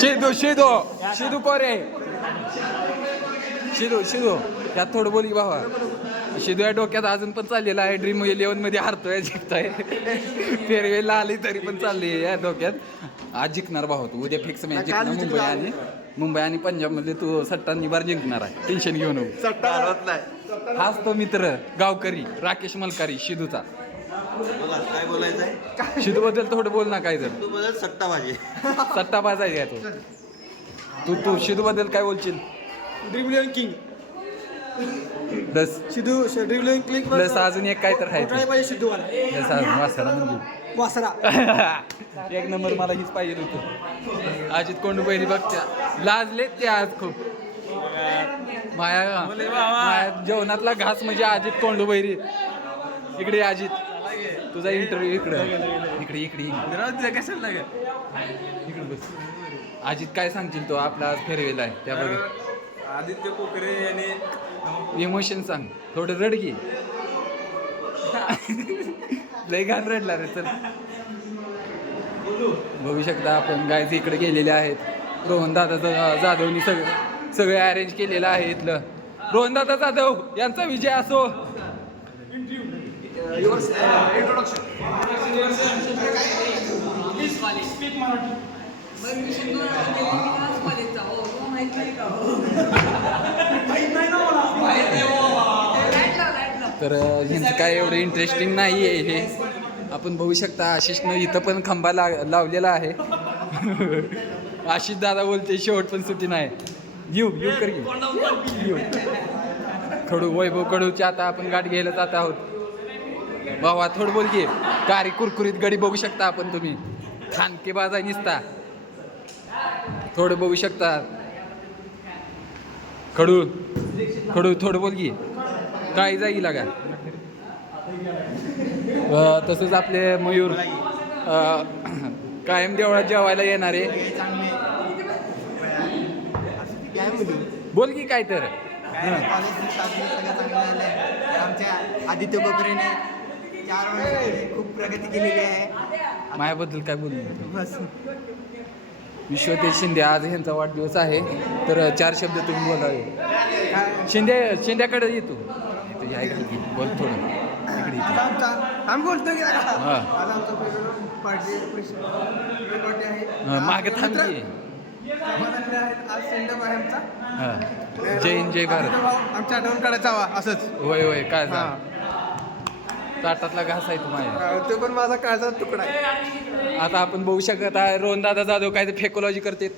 शिदू पोरे शिदू त्यात थोडं बोल की भावा. शिदू या डोक्यात अजून पण चाललेला आहे ड्रीम 11 मध्ये हरतोय जिंकतोय फेअरवेला आली तरी पण चालली या डोक्यात. आज जिंकणार भाऊ तू उद्या फिक्स मॅच जिंकणार. मुंबई आणि पंजाब मध्ये तू सट्टा निबार जिंकणार आहे. टेन्शन घेऊ नको. हाच तो मित्र गावकरी राकेश मलकारी शिदूचा. काय बोलायचंय शिदू बद्दल थोडं बोल ना काय जर तू बदल सट्टाबाज आहे का तू शिदू बद्दल काय बोलशील. Dribbling king plus dribbling king plus अजून एक काय तर आहे पाहिजे सिद्धू वाला प्लस अजून वासरा म्हणजे वासरा एक नंबर मला हीच पाहिजे होतं. अजित कोंडू पहिली बघत्या लाजले ते आज खूप माया जेवणातला घास म्हणजे अजित कोंडू बैरी. इकडे अजित तुझा इंटरव्ह्यू इकडे कशाला इकडे बस. अजित काय सांगशील तो आपला आज फेरवेला आहे त्याबद्दल. आदित्य कोकरे आणि इमोशन सांग थोडं रड घे. लय घाण रडला रे. चल बघू शकता आपण गायज इकडे गेलेले आहेत. रोहनदादा जाधवनी सगळं अरेंज केलेलं आहे इथलं. रोहनदादा जाधव यांचा विजय असो. तर ह्यांचं काय एवढं इंटरेस्टिंग नाही आहे हे. आपण बघू शकता आशिषनं इथं पण खंबा लावलेला आहे. आशिष दादा बोलते शेवट पण सुट्टी नाही. येऊ कर येऊ खडू वैभव कडूची आता आपण गाठ घ्यायला जात आहोत. भावा थोडं बोल की. कारी कुरकुरीत गडी बघू शकता आपण तुम्ही. खानके बाजा निसता थोडं बघू शकता. खडू थोडं बोल की. काय जाईल का तसंच आपले मयूर कायम देवळात जेवायला येणारे. बोल की काय तर. आमच्या आदित्य कोकरेने 4 वर्षांमध्ये खूप प्रगती केलेली आहे. माझ्याबद्दल काय बोलू. बस विश्वतेज शिंदे आज ह्यांचा वाढदिवस आहे तर 4 शब्द तुम्ही बोलावे. शिंद्याकडे येतो बोल थोडं इकडे आम्ही बोलतो की हां आज आमचा बर्थडे आहे. मागे थांबली. आज सेंडअप आहे आमचा. हां जय हिंद जय भारत. आमच्या आठवण काढायचा हवा असंच. होय काय ताटातला घास आहे तुम्हाला. तो पण माझा काळचा तुकडा आहे. आता आपण बघू शकत आहे रोहनदादा जाधव काय ते फेकोलॉजी करते.